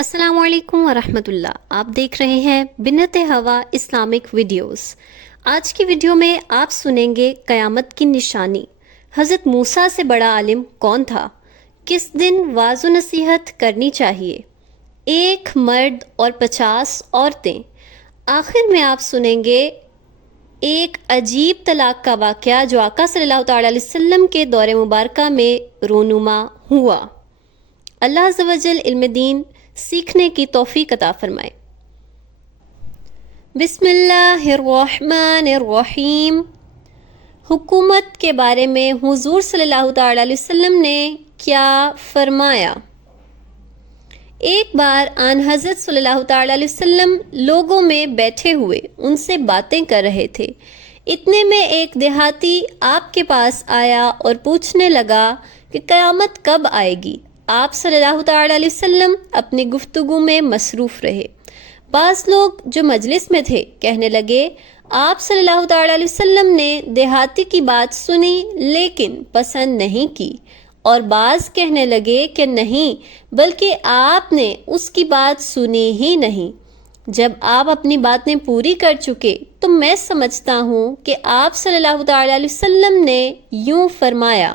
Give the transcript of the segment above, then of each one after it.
السلام علیکم ورحمۃ اللہ. آپ دیکھ رہے ہیں بنت ہوا اسلامک ویڈیوز. آج کی ویڈیو میں آپ سنیں گے قیامت کی نشانی. حضرت موسیٰ سے بڑا عالم کون تھا؟ کس دن واعظ و نصیحت کرنی چاہیے؟ 1 مرد اور 50 عورتیں. آخر میں آپ سنیں گے ایک عجیب طلاق کا واقعہ جو آقا صلی اللہ تعالی علیہ وسلم کے دور مبارکہ میں رونما ہوا. اللہ عز و جل علم دین سیکھنے کی توفیق عطا فرمائے. بسم اللہ الرحمن الرحیم. حکومت کے بارے میں حضور صلی اللہ تعالی علیہ وسلم نے کیا فرمایا؟ ایک بار آن حضرت صلی اللہ تعالی علیہ وسلم لوگوں میں بیٹھے ہوئے ان سے باتیں کر رہے تھے. اتنے میں ایک دیہاتی آپ کے پاس آیا اور پوچھنے لگا کہ قیامت کب آئے گی؟ آپ صلی اللہ تعالی علیہ وسلم اپنی گفتگو میں مصروف رہے. بعض لوگ جو مجلس میں تھے کہنے لگے آپ صلی اللہ تعالی علیہ وسلم نے دیہاتی کی بات سنی لیکن پسند نہیں کی، اور بعض کہنے لگے کہ نہیں بلکہ آپ نے اس کی بات سنی ہی نہیں. جب آپ اپنی باتیں پوری کر چکے تو میں سمجھتا ہوں کہ آپ صلی اللہ تعالی علیہ وسلم نے یوں فرمایا،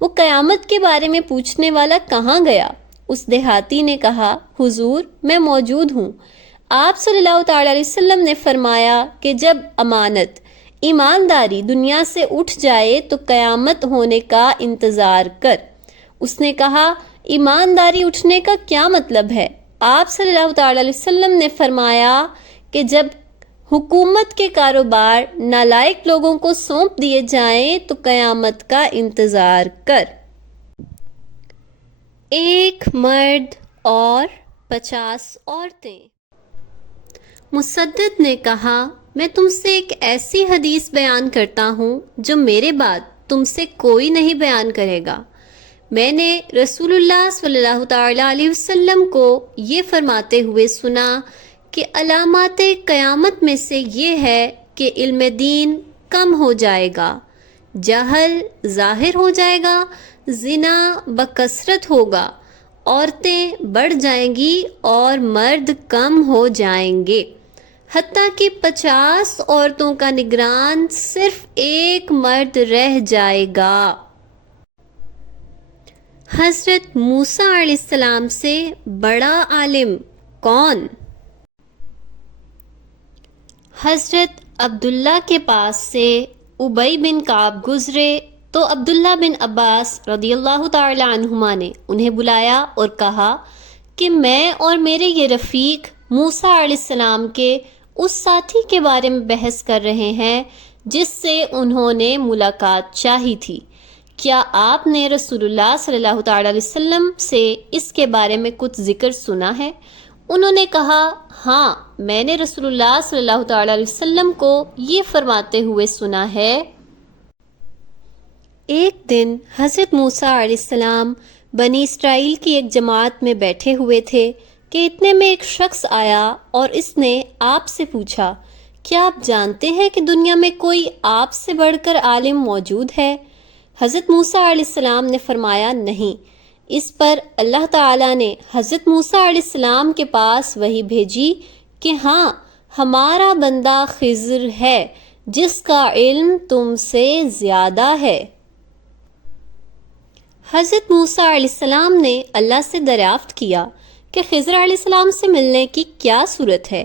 وہ قیامت کے بارے میں پوچھنے والا کہاں گیا؟ اس دیہاتی نے کہا حضور میں موجود ہوں. آپ صلی اللہ تعالی علیہ وسلم نے فرمایا کہ جب امانت ایمانداری دنیا سے اٹھ جائے تو قیامت ہونے کا انتظار کر. اس نے کہا ایمانداری اٹھنے کا کیا مطلب ہے؟ آپ صلی اللہ تعالی علیہ وسلم نے فرمایا کہ جب حکومت کے کاروبار نالائق لوگوں کو سونپ دیے جائیں تو قیامت کا انتظار کر. 1 مرد اور 50 عورتیں. مسدد نے کہا میں تم سے ایک ایسی حدیث بیان کرتا ہوں جو میرے بعد تم سے کوئی نہیں بیان کرے گا. میں نے رسول اللہ صلی اللہ تعالی علیہ وسلم کو یہ فرماتے ہوئے سنا کہ علامات قیامت میں سے یہ ہے کہ علم دین کم ہو جائے گا، جہل ظاہر ہو جائے گا، زنا بکثرت ہوگا، عورتیں بڑھ جائیں گی اور مرد کم ہو جائیں گے، حتیٰ کہ 50 عورتوں کا نگران صرف 1 مرد رہ جائے گا. حضرت موسیٰ علیہ السلام سے بڑا عالم کون؟ حضرت عبداللہ کے پاس سے ابی بن کعب گزرے تو عبداللہ بن عباس رضی اللہ تعالی عنہما نے انہیں بلایا اور کہا کہ میں اور میرے یہ رفیق موسیٰ علیہ السلام کے اس ساتھی کے بارے میں بحث کر رہے ہیں جس سے انہوں نے ملاقات چاہی تھی. کیا آپ نے رسول اللہ صلی اللہ تعالی علیہ وسلم سے اس کے بارے میں کچھ ذکر سنا ہے؟ انہوں نے کہا ہاں میں نے رسول اللہ صلی اللہ تعالی علیہ وسلم کو یہ فرماتے ہوئے سنا ہے. ایک دن حضرت موسیٰ علیہ السلام بنی اسرائیل کی ایک جماعت میں بیٹھے ہوئے تھے کہ اتنے میں ایک شخص آیا اور اس نے آپ سے پوچھا کیا آپ جانتے ہیں کہ دنیا میں کوئی آپ سے بڑھ کر عالم موجود ہے؟ حضرت موسیٰ علیہ السلام نے فرمایا نہیں. اس پر اللہ تعالیٰ نے حضرت موسیٰ علیہ السلام کے پاس وحی بھیجی کہ ہاں ہمارا بندہ خضر ہے جس کا علم تم سے زیادہ ہے. حضرت موسیٰ علیہ السلام نے اللہ سے دریافت کیا کہ خضر علیہ السلام سے ملنے کی کیا صورت ہے؟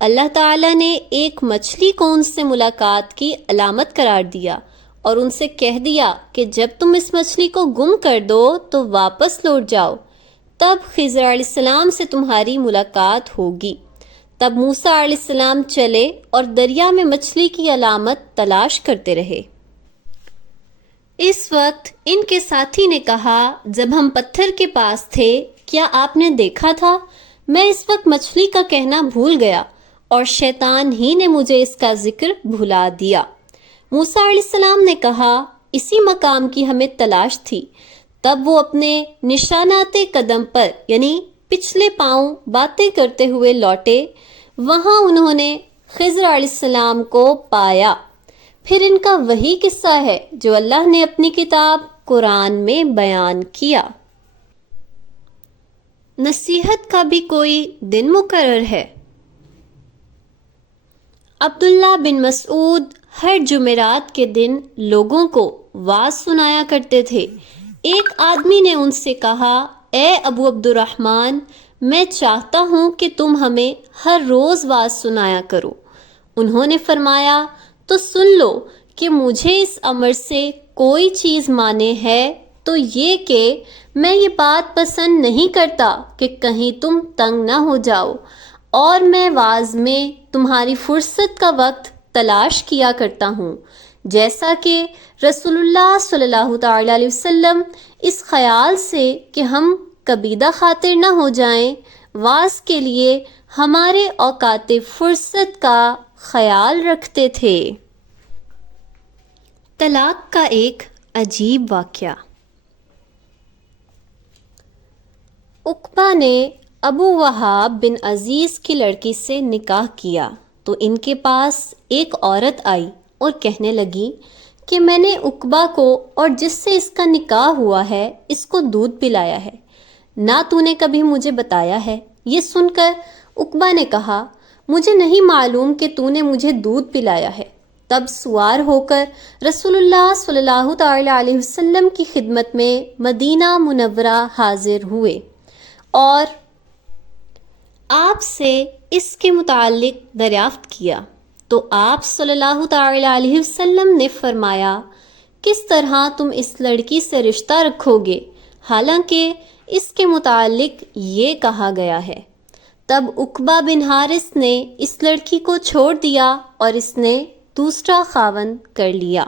اللہ تعالیٰ نے ایک مچھلی کو ان سے ملاقات کی علامت قرار دیا اور ان سے کہہ دیا کہ جب تم اس مچھلی کو گم کر دو تو واپس لوٹ جاؤ، تب خضر علیہ السلام سے تمہاری ملاقات ہوگی. تب موسیٰ علیہ السلام چلے اور دریا میں مچھلی کی علامت تلاش کرتے رہے. اس وقت ان کے ساتھی نے کہا جب ہم پتھر کے پاس تھے کیا آپ نے دیکھا تھا؟ میں اس وقت مچھلی کا کہنا بھول گیا اور شیطان ہی نے مجھے اس کا ذکر بھلا دیا. موسیٰ علیہ السلام نے کہا اسی مقام کی ہمیں تلاش تھی. تب وہ اپنے نشانات قدم پر یعنی پچھلے پاؤں باتیں کرتے ہوئے لوٹے. وہاں انہوں نے خضر علیہ السلام کو پایا. پھر ان کا وہی قصہ ہے جو اللہ نے اپنی کتاب قرآن میں بیان کیا. نصیحت کا بھی کوئی دن مقرر ہے؟ عبداللہ بن مسعود ہر جمعرات کے دن لوگوں کو وعظ سنایا کرتے تھے۔ ایک آدمی نے ان سے کہا، اے ابو عبد الرحمن، میں چاہتا ہوں کہ تم ہمیں ہر روز وعظ سنایا کرو۔ انہوں نے فرمایا، تو سن لو کہ مجھے اس امر سے کوئی چیز مانے ہے تو یہ کہ میں یہ بات پسند نہیں کرتا کہ کہیں تم تنگ نہ ہو جاؤ، اور میں وعظ میں تمہاری فرصت کا وقت تلاش کیا کرتا ہوں، جیسا کہ رسول اللہ صلی اللہ تعالی علیہ وسلم اس خیال سے کہ ہم کبیدہ خاطر نہ ہو جائیں، وعظ کے لیے ہمارے اوقات فرصت کا خیال رکھتے تھے۔ طلاق کا ایک عجیب واقعہ۔ عقبہ نے ابو وہاب بن عزیز کی لڑکی سے نکاح کیا تو ان کے پاس ایک عورت آئی اور کہنے لگی کہ میں نے عقبہ کو اور جس سے اس کا نکاح ہوا ہے اس کو دودھ پلایا ہے، نہ تو نے کبھی مجھے بتایا ہے۔ یہ سن کر عقبہ نے کہا، مجھے نہیں معلوم کہ تو نے مجھے دودھ پلایا ہے۔ تب سوار ہو کر رسول اللہ صلی اللہ تعالی علیہ وسلم کی خدمت میں مدینہ منورہ حاضر ہوئے اور آپ سے اس کے متعلق دریافت کیا تو آپ صلی اللہ تعالی علیہ وسلم نے فرمایا، کس طرح تم اس لڑکی سے رشتہ رکھو گے حالانکہ اس کے متعلق یہ کہا گیا ہے۔ تب عقبہ بن حارث نے اس لڑکی کو چھوڑ دیا اور اس نے دوسرا خاوند کر لیا۔